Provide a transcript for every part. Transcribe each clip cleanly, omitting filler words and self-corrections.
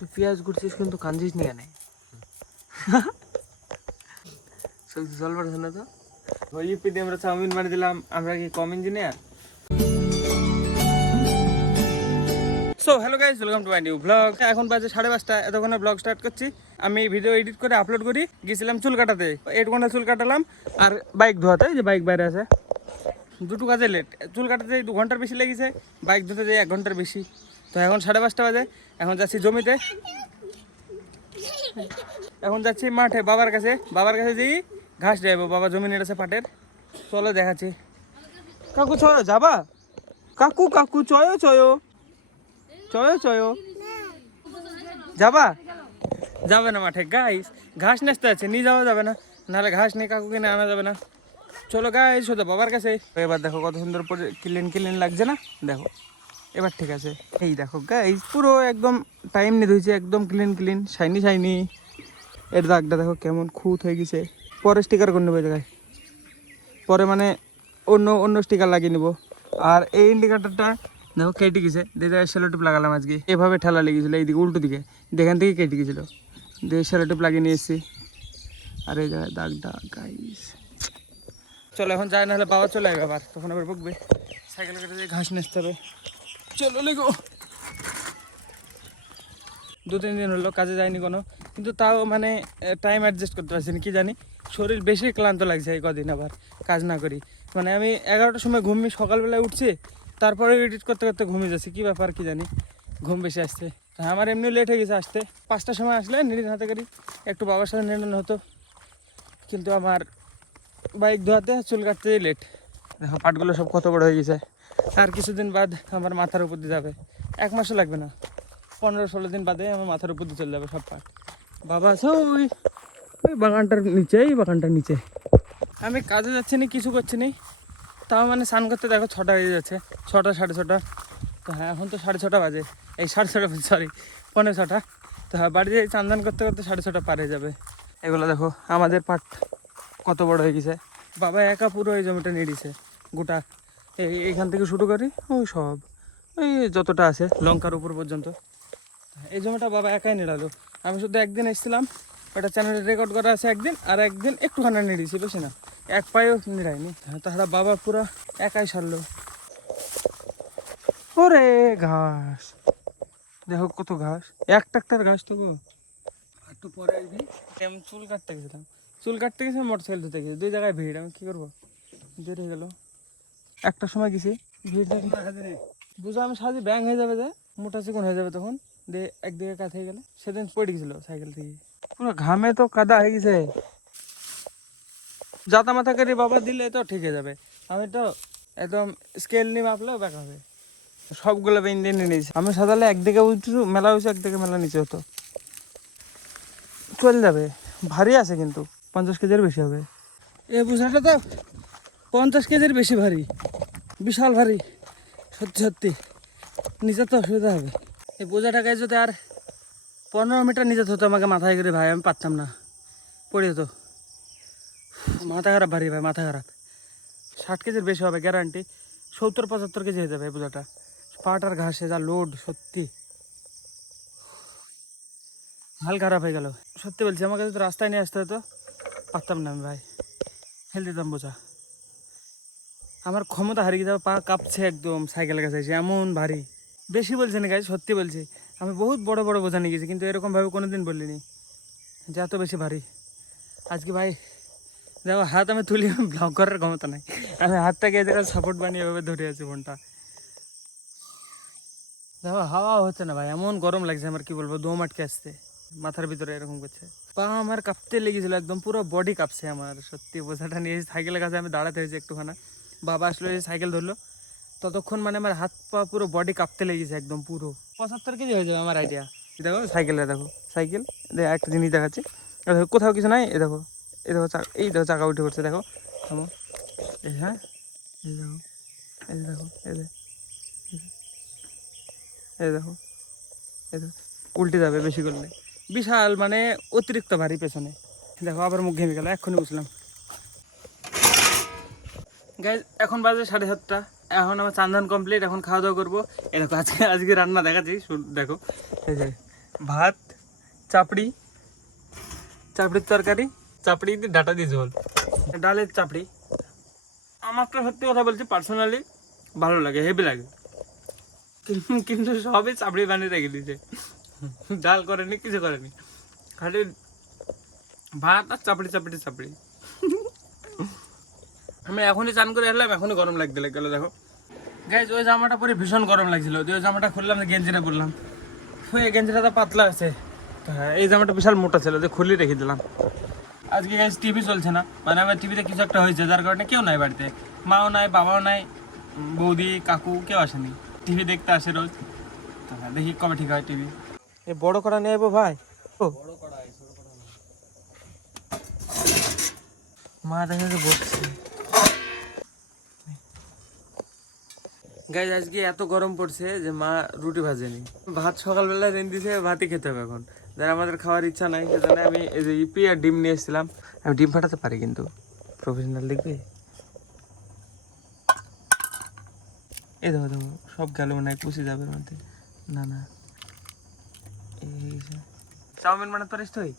তুই পেঁয়াজ ঘুরছিস কিন্তু কাঁদছিস নি কেন? চল পারছ না তো? ওই ইউপিতে আমরা চাউমিন বানিয়ে দিলাম, আমরা কি কম engineer? So hello guys, welcome to my new blog. এখন বাজে 5:30, এতক্ষণে ব্লগ স্টার্ট করছি। আমি ভিডিও এডিট করে আপলোড করি। গেছিলাম চুল কাটাতে, 8 ঘন্টা চুল কাটালাম। আর বাইক ধোয়াতে, যে বাইক বাইরে আছে, দুটো কাজে লেট। চুল কাটাতে 2 ঘন্টার বেশি লেগেছে, বাইক ধুতে যাই 1 ঘন্টার বেশি। তো এখন 5:30 বাজে, এখন যাচ্ছি জমিতে। এখন যাচ্ছি মাঠে বাবার কাছে যেই ঘাস যাইবো। বাবা জমি নেড়েছে পাটের। চলো দেখাচ্ছি। কাকু চলো যাবা? কাকু কাকু চয়ো চয়ো চয়ো চয়ো যাবা? যাবে না মাঠে গাইস, ঘাস নাচতে আছে, নিয়ে যাওয়া যাবে না, নাহলে ঘাস নিয়ে কাকু কিনে আনা যাবে না। চলো গাইস সোজা বাবার কাছে। এবার দেখো কত সুন্দর ক্লিন লাগছে না? দেখো এবার ঠিক আছে। এই দেখো গাইস, পুরো একদম টাইম নিয়ে ধুইছে, একদম ক্লিন শাইনি। এর দাগটা দেখো কেমন খুঁত হয়ে গেছে। পরে স্টিকার করে নেবো জায়গায়, পরে মানে অন্য স্টিকার লাগিয়ে নেবো। আর এই ইন্ডিকেটারটা দেখো কেটে গেছে, দিয়ে সেলো টিপ লাগালাম আজকে। এভাবে ঠেলা লেগেছিলো এইদিকে উল্টো দিকে, এখান থেকে কেটে গেছিলো, দিয়ে সেলো টিপ লাগিয়ে নিয়ে এসেছি। আর এই জায়গায় দাগটা গাইস। চলো এখন যায়, নাহলে বাবা চলে আসবে আবার, তখন আবার বকবে। সাইকেল কেটে ঘাস নিতে হবে। চলো লেগো। 2-3 দিন হলো কাজে যায়নি কোনো, কিন্তু তাও মানে টাইম অ্যাডজাস্ট করতে পারছি না, কি জানি শরীর বেশি ক্লান্ত লাগছে এই কদিন, আবার কাজ না করি। মানে আমি 11টার সময় ঘুমিয়ে সকালবেলায় উঠছি, তারপরে এডিট করতে করতে ঘুমিয়ে যাচ্ছি, কী ব্যাপার কি জানি, ঘুম বেশি আসছে। আমার এমনি লেট হয়ে গেছে আসতে। 5টার সময় আসলে নিরিন হাতে করি একটু বাবার সাথে নেড়ানো হতো, কিন্তু আমার বাইক ধোয়াতে চুল কাটতে লেট। দেখো পাটগুলো সব কত বড় হয়ে গেছে। আর কিছুদিন বাদ আমার মাথার উপর দিয়ে যাবে, 1 মাসও লাগবে না, 15-16 দিন বাদে আমার মাথার উপর দিয়ে চলে যাবে সব পাট। বাবা আছে ওই বাগানটার নিচে। আমি কাজে যাচ্ছি না, কিছু করছি না, তাও মানে স্নান করতে দেখো 6টা বেজে যাচ্ছে, 6টা 6:30। তো হ্যাঁ এখন তো 6:30 বাজে, এই 6:30 সরি 5:45। তো হ্যাঁ বাড়িতে চান করতে করতে 6:30 পার হয়ে যাবে। এগুলো দেখো আমাদের পাট কত বড় হয়ে গেছে। বাবা একা পুরো এই জমিটা নেড়েছে গোটা, এইখান থেকে শুরু করি ওই সব ওই যতটা আছে লঙ্কার উপর পর্যন্ত। এই জমিটা বাবা একাই নেড়ালো। আমি শুধু একদিন এসেছিলাম, ওটা চ্যানেলে রেকর্ড করা আছে একদিন, আর একদিন একটুখানি নেড়েছি, বেশি না, 1 পায়েও নেড়াইনি। তাহলে বাবা পুরা একাই সারলো। ওরে ঘাস দেখো কত ঘাস, 1 ট্রাক্টর ঘাস। তো একটু পরে আসবি। আমি চুল কাটতে গেছি মোটরসাইকেল ধুতে গেছি, 2 জায়গায় ভিড়, আমি কী করবো, দেরি হয়ে গেলো। 1টার সময় গেছি, ভিড় বুঝো আমি সাজি ব্যাং হয়ে যাবে, যে মোটা চিকন হয়ে যাবে তখন, দিয়ে একদিকে কাত হয়ে গেলে। সেদিন পড়ে গেছিলো সাইকেল থেকে, পুরো ঘামে তো কাদা হয়ে গেছে। জাতা মাথা করে বাবা দিলে তো ঠিক হয়ে যাবে, আমি তো একদম স্কেল নিয়ে মাপলেও ব্যাক হবে। সবগুলো বেঞ্চ নিয়ে নিয়েছি আমি, সাজালে একদিকে উঁচু মেলা হয়েছে, একদিকে মেলা নিচে হতো, চলে যাবে। ভারী আছে কিন্তু 50 কেজির বেশি হবে। এই বোঝাটা তো 50 কেজির বেশি ভারী, বিশাল ভারী সত্যি। নিচে তো অসুবিধা হবে। এই বোঝাটাকে যদি আর 15 মিটার নিচে হতো আমাকে মাথায় করে, ভাই আমি পারতাম না, পড়ে যেত। মাথা খারাপ ভারী ভাই, মাথা খারাপ। 60 কেজির বেশি হবে গ্যারান্টি, 70-75 কেজি হয়ে যাবে এই বোঝাটা। পাট আর ঘাসে যা লোড, সত্যি হাল খারাপ হয়ে গেল। সত্যি বলছি, আমাকে যদি রাস্তায় নিয়ে আসতে হতো পারতাম না আমি ভাই, ফেল দিতাম বোঝা। আমার ক্ষমতা হারিয়ে যাবে, পা কাঁপছে একদম সাইকেলের কাছে এসে, এমন ভারী। বেশি বলছি না গাইজ, সত্যি বলছি, আমি বহুত বড় বড় বোঝা নিয়ে গেছি, কিন্তু এরকমভাবে কোনো দিন বলিনি যে এত বেশি ভারী। আজকে ভাই দেখো হাত আমি তুলি, ব্লগ করার ক্ষমতা নাই, আমি হাতটাকে এই জায়গায় সাপোর্ট বানিয়ে এভাবে ধরে আছি ফোনটা। দেখো হাওয়া হচ্ছে না ভাই, এমন গরম লাগছে আমার, কি বলবো, দম আটকে আসছে মাথার ভিতরে, এরকম করছে। পা আমার কাঁপতে লেগেছিলো, একদম পুরো বডি কাঁপছে আমার, সত্যি। বোঝাটা নিয়ে সাইকেলের কাছে আমি দাঁড়াতে হয়েছে একটুখানা, বাবা আসলো এই সাইকেল ধরলো, ততক্ষণ মানে আমার হাত পা পুরো বডি কাঁপতে লেগেছে একদম পুরো। 75 কেজি হয়ে যাবে আমার আইডিয়া। দেখো সাইকেলে, দেখো সাইকেল, একটা জিনিস দেখাচ্ছি, দেখো কোথাও কিছু নাই, দেখো এই দেখো চাকা উঠে পড়ছে, দেখো থামো, হ্যাঁ এই দেখো, এই দেখো, এই দেখো উল্টে যাবে বেশি করলে, বিশাল মানে অতিরিক্ত ভারী পেছনে। দেখো আবার মুখ ঘেমে গেল, এক্ষুনি বুঝলাম। গাইজ এখন বাজে 7:30, এখন আমার চান্দান কমপ্লিট, এখন খাওয়া দাওয়া করবো। এই দেখো আজকে রান্না দেখাচ্ছি, দেখো এই যে ভাত, চাপড়ি, চাপড়ির তরকারি, চাপড়ি দিয়ে ডাটা দিয়ে ঝোল, ডালের চাপড়ি। আমার তো সত্যি কথা বলছি পার্সোনালি ভালো লাগে, হেভি লাগে, কিন্তু সবই চাপড়ি বানিয়ে রেখে দিয়েছে, ডাল করেনি, কিছু করেনি, খালি ভাত আর চাপড়ি চাপড়ি চাপড়ি। আমি এখনই চান করে এলাম, এখনই গরম লাগতে গেল। দেখো গাইজ, ওই জামাটা পরে ভীষণ গরম লাগছিল, ওই জামাটা খুললাম, গেঞ্জিটা পরলাম, এই গেঞ্জিটা তো পাতলা আছে। হ্যাঁ, এই জামাটা বিশাল মোটা ছিল, যে খুলে রেখে দিলাম। আজকে গাইজ টিভি চলছে না, মানে আমার টিভিতে কিছু একটা হয়েছে, যার কারণে কেউ নাই বাড়িতে, মাও নাই, বাবাও নাই, বৌদি, কাকু কেউ আসেনি। টিভি দেখতে আসে রোজ, তো হ্যাঁ, দেখি কবে ঠিক হয় টিভি। এই বড় করা নিয়ে যাবো ভাই। ও মা দেখা যাচ্ছে বসছে। গাইজ আজকে এত গরম পড়ছে যে মা রুটি ভাজেনি, ভাত সকালবেলা রেঁধে দিয়েছে, ভাতই খেতে হবে এখন। যারা আমাদের খাওয়ার ইচ্ছা নাই সেজন্য আমি এই যে ইপি আর ডিম নিয়ে এসেছিলাম। আমি ডিম ফাটাতে পারি কিন্তু, প্রফেশনাল দেখবে। এই দেখো দেখো, সব গেল মনে হয়, কুচি যাবে এর মধ্যে। না না, এই চাউমিন বানাতে পারিস তুই?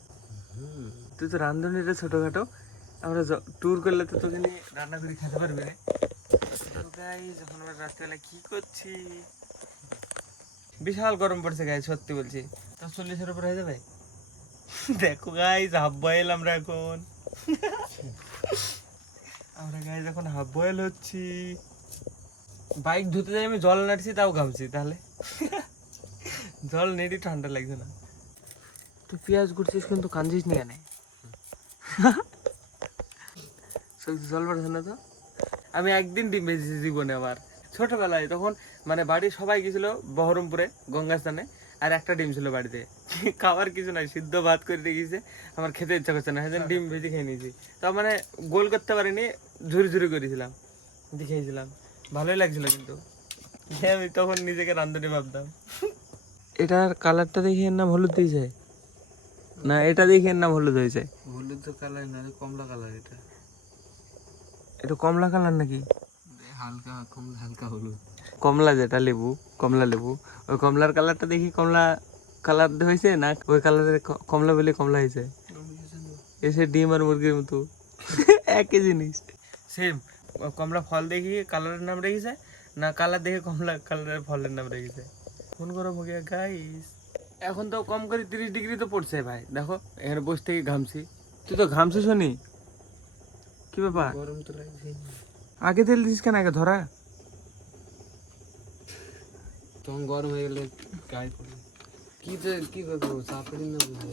তুই তো রাঁধুনিটা ছোটখাটো, আমরা ট্যুর করলে তো তোকে নিয়ে রান্না করে খেতে পারবি রে। যখন আমরা রাত্রেবেলা কি করছি, বিশাল গরম পড়ছে গাই, সত্যি বলছি। তো 40-এর উপর হয়ে যাবে। দেখো গাইজ, হাফ বয়েল আমরা এখন, আমরা গাইজ এখন হাফ বয়েল হচ্ছি। বাইক ধুতে যাই, আমি জল নাড়ছি, তাও ঘামছি। তাহলে জল নেড়ি ঠান্ডা লাগছে না। তুই পেঁয়াজ ঘুরছিস কিন্তু কাঁদছিস নি কেন? জল বাড়ছে না তো? আমি একদিন ডিম ভেজেছি জীবনে আমার, ছোটবেলায়। তখন মানে বাড়ির সবাই গেছিল বহরমপুরে গঙ্গা স্নানে, আর একটা ডিম ছিল বাড়িতে, খাবার কিছু নাই, সিদ্ধ ভাত করে রেখেছে, আমার খেতে ইচ্ছা করছে না, সেদিন ডিম ভেজে খেয়ে নিয়েছি। তো মানে গোল করতে পারিনি, ঝুরি ঝুরি করেছিলাম, খেয়েছিলাম, ভালোই লাগছিল। কিন্তু আমি তখন নিজেকে রান্ধুনি ভাবতাম। এটার কালারটা দেখে এর নাম হলুদ দিয়ে যায় না, এটা দেখে এর নাম হলুদ হয়ে যায়। হলুদ তো কালার না, কমলা কালার। এটা কমলা কালার নাকি? হালকা কমলা, হালকা হলুদ। কমলা যেটা লেবু, কমলা লেবু, ওই কমলার কালারটা দেখি কমলা কালার হয়েছে না, ওই কালারের কমলা বলে কমলা হয়েছে। এসে ডিম আর মুরগির মতো একই জিনিস, সেম। কমলা ফল দেখি কালারের নাম রেখেছে না, কালার দেখে কমলা কালারের ফলের নাম রেখেছে। ফোন করো মুখে গাইস। এখন তো কম করে 30 ডিগ্রি তো পড়ছে ভাই, দেখো এখানে বসে থেকে ঘামছি। তুই তো ঘামছিস নি, কি ব্যাপার? গরম তো লাগছে। আগে তেল দিস কেন, আগে ধরা। তখন গরম হয়ে গেলে গায়ে পড়ে কি করবো, চাপড়ি না বুঝে।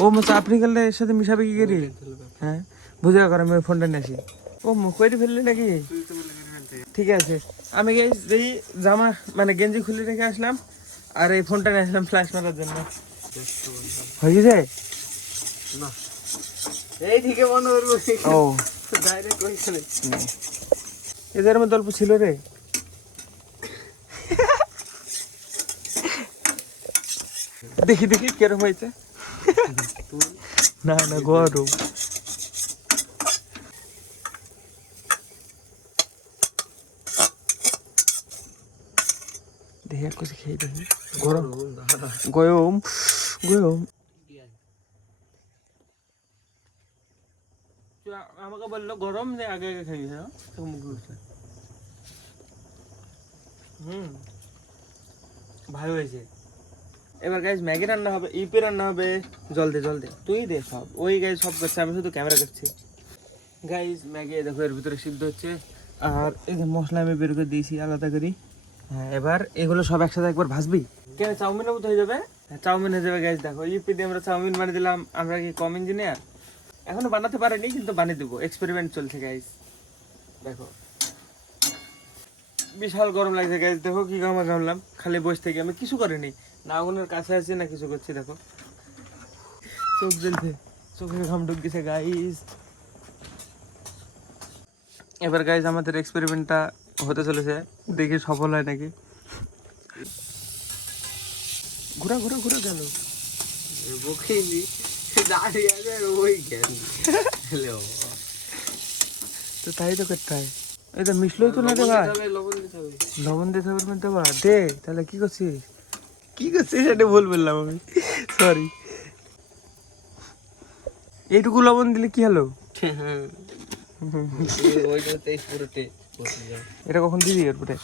ও চাপড়ি গেলে এর সাথে মিশাবে কি করি? হ্যাঁ বুঝে করে, আমি ফোনটা নিয়েছি। ও কইরে ফেললি নাকি? ঠিক আছে, আমি এই জামা মানে গেঞ্জি খুলে রেখে আসলাম, আর এই ফোনটা নিয়ে আসলাম ফ্ল্যাশ মারার জন্য। হয়ে গেছে না, এই থেকে মনে করবো। ও ডাইরেক্ট ওইখানে এদের মধ্যে অল্প ছিল রে। দেখি দেখি কেরম হয়েছে। না না গরম। দেখি আর কিছু খেয়ে দেখি। গরম গরম গরম। আমাকে বললো গরম, যে আগে আগে খাই। ভালো হয়েছে। এবার গাইজ ম্যাগি রান্না হবে, ইপি রান্না হবে। জল দে জল দে, তুই দে সব। ওই গাইজ সব করছে, আমি শুধু ক্যামেরা করছি। গাইজ ম্যাগি দেখো এর ভিতরে সিদ্ধ হচ্ছে, আর এই যে মশলা আমি বের করে দিয়েছি আলাদা করি। হ্যাঁ, এবার এগুলো সব একসাথে একবার ভাজবি। কেন চাউমিনের মতো হয়ে যাবে? হ্যাঁ চাউমিন হয়ে যাবে গাইজ। দেখো ইপি দিয়ে আমরা চাউমিন বানিয়ে দিলাম। আমরা কি কম ইঞ্জিনিয়ার? এখনো বানাতে পারিনি, কিন্তু বানিয়ে দেবো, এক্সপেরিমেন্ট চলছে গাইজ। দেখো বিশাল গরম লাগছে গাইজ, দেখো কি ঘামলাম খালি বসে থেকে। আমি কিছু করিনি, না আগুনের কাছে আছি না কিছু করছি। দেখো চোখ জ্বলছে, চোখের ঘাম ঢুক গেছে গাইজ। এবার গাইজ আমাদের এক্সপেরিমেন্টটা হতে চলেছে, দেখি সফল হয় নাকি। ঘুরা ঘুরা ঘুরা গেল, বকেইনি, দাঁড়িয়ে আছে ওই গেল। তো তাই তো করতে হয়। এই তো মিশলোই তো না রে ভাই। লবণ দিতে হবে। লবণ দিতে হবে মধ্যে বা দে। তাহলে কি করছিস? কি করছে সেটা ভুল বললাম আমি, সরি। এইটুকু লবণ দিলে কি হলো? এটা কখন দিবি এরপরে?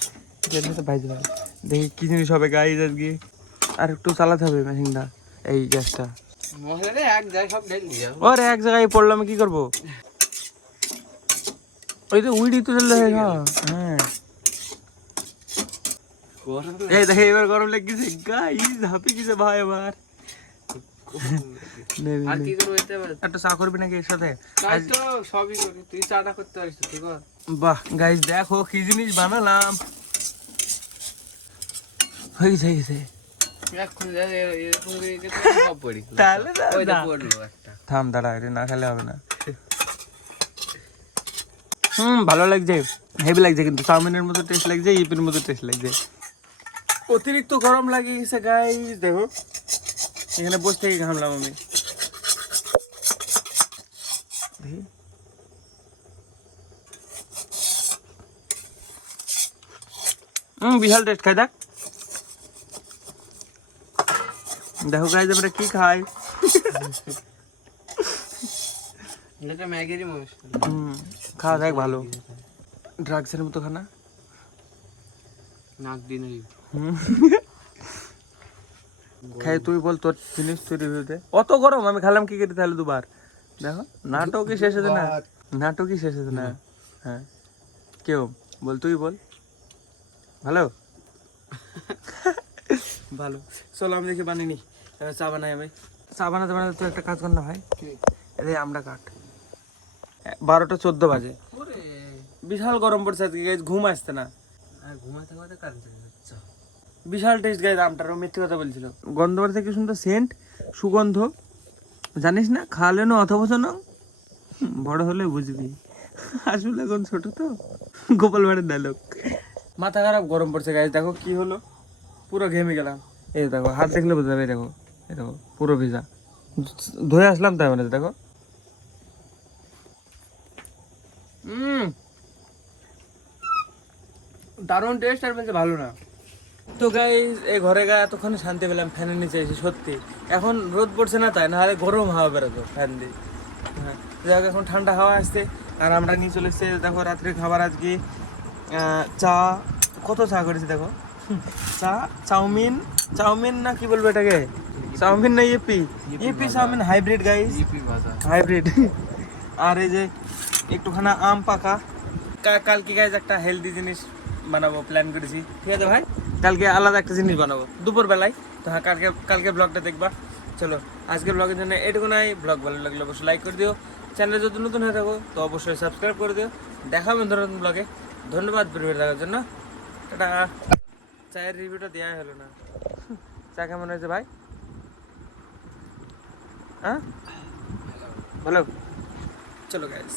ভাইজি ভাই দেখি কি জিনিস হবে গাইজ আজকে। আর একটু চালাতে হবে মেশিনটা, এই গ্যাসটা। ওরে এক জায়গায় পড়লো, আমি কি করবো? ওই তো উইডি তো চললে হ্যাঁ। এই দেখে এবার গরম লেগেছে গাইজ, হাঁপি গেছে ভাই আবার। একটা চা করবি নাকি এর সাথে? সবই করি, তুই চাটা করতে পারিস তুই কর। বাহ গাইজ দেখো কি জিনিস বানালাম, হয়ে গেছে। তাহলে থাম, দাঁড়া, এটা না খেলে হবে না। ভালো লাগছে, হেভি লাগছে, কিন্তু চাউমিনের মতো টেস্ট লাগছে, ইপির মতো টেস্ট লাগছে। অতিরিক্ত গরম লাগে গেছে গাইজ, দেখো এখানে বসে থেকে ঘামলাম আমি। বিশাল টেস্ট, খাই দেখ। দেখো গাইজ আমরা কি খাই। এটা ম্যাগিরই মশলা। খাওয়া দেখ ভালো, ড্রাগসের মতো খানা। নাক দিন খাই তুই বল তোর জিনিস, তুই রিভিউ দে। অত গরম আমি খেলাম কি করে তাহলে দুবার? দেখো নাটকই শেষ হতে না, নাটকই শেষ হতে না। হ্যাঁ কেউ বল, তুই বল। ভালো ভালো, চলো আমি দেখি বানিনি। এবার চা বানাই ভাই। চা বানাতে বানাতে তো একটা কাজ কর না ভাই, এই আমরা কাট 12টা 14 বাজে, বিশাল গরম পড়ছে আজকে গাইজ, ঘুম আসছে না। বিশাল টেস্ট গাইজ, আমটারও মিথ্যে কথা বলছিল। গন্ধ বাড়ি থেকে সুন্দর সেন্ট, সুগন্ধ, জানিস না খাওয়ালে না অথবা না, বড় হলে বুঝবি। আসলে এখন ছোট তো, গোপাল বাড়ির ডায়লগ। মাথা খারাপ, গরম পড়ছে গাইজ, দেখো কি হলো, পুরো ঘেমে গেলাম। এই দেখো হাত দেখলে বুঝতে যাবে, দেখো এই দেখো পুরো ভিজা, ধুয়ে আসলাম তাই মানে। দেখো দারুণ টেস্ট, আর বলছে ভালো না। তো গাইস এই ঘরে গায়ে এতক্ষণ শান্তি পেলাম ফ্যানের নিচে এসে, সত্যি। এখন রোদ পড়ছে না তাই, না হলে গরম হাওয়া বেরোতো ফ্যান দিয়ে। হ্যাঁ দেখো এখন ঠান্ডা হাওয়া আসছে। আর আমরা নিয়ে চলে এসেছি দেখো রাত্রে খাবার আজকে চা, কত চা করেছি দেখো। চা, চাউমিন, চাউমিন না কি বলবো এটাকে, চাউমিন না Yippee, Yippee chowmein hybrid guys, hybrid. আর এই যে একটুখানা আম পাকা। কালকে গাইজ একটা হেলদি জিনিস বানাবো প্ল্যান করেছি, ঠিক আছে ভাই? কালকে আলাদা একটা জিনিস বানাবো দুপুর বেলায়। তো হ্যাঁ কালকে ব্লগটা দেখবা। চলো আজকে ব্লগের জন্য এটুকু নাই। ব্লগ ভালো লাগলে অবশ্যই লাইক করে দিও, চ্যানেলে যদি নতুন হয়ে থাকো তো অবশ্যই সাবস্ক্রাইব করে দিও। দেখা হবে নতুন ব্লগে। ধন্যবাদ ভিডিও দেখার জন্য, টাটা। চায়ের রিভিউটা দেওয়া হলো না, চা কেমন হয়েছে ভাই? হ্যাঁ ভালো, চলো গাইস।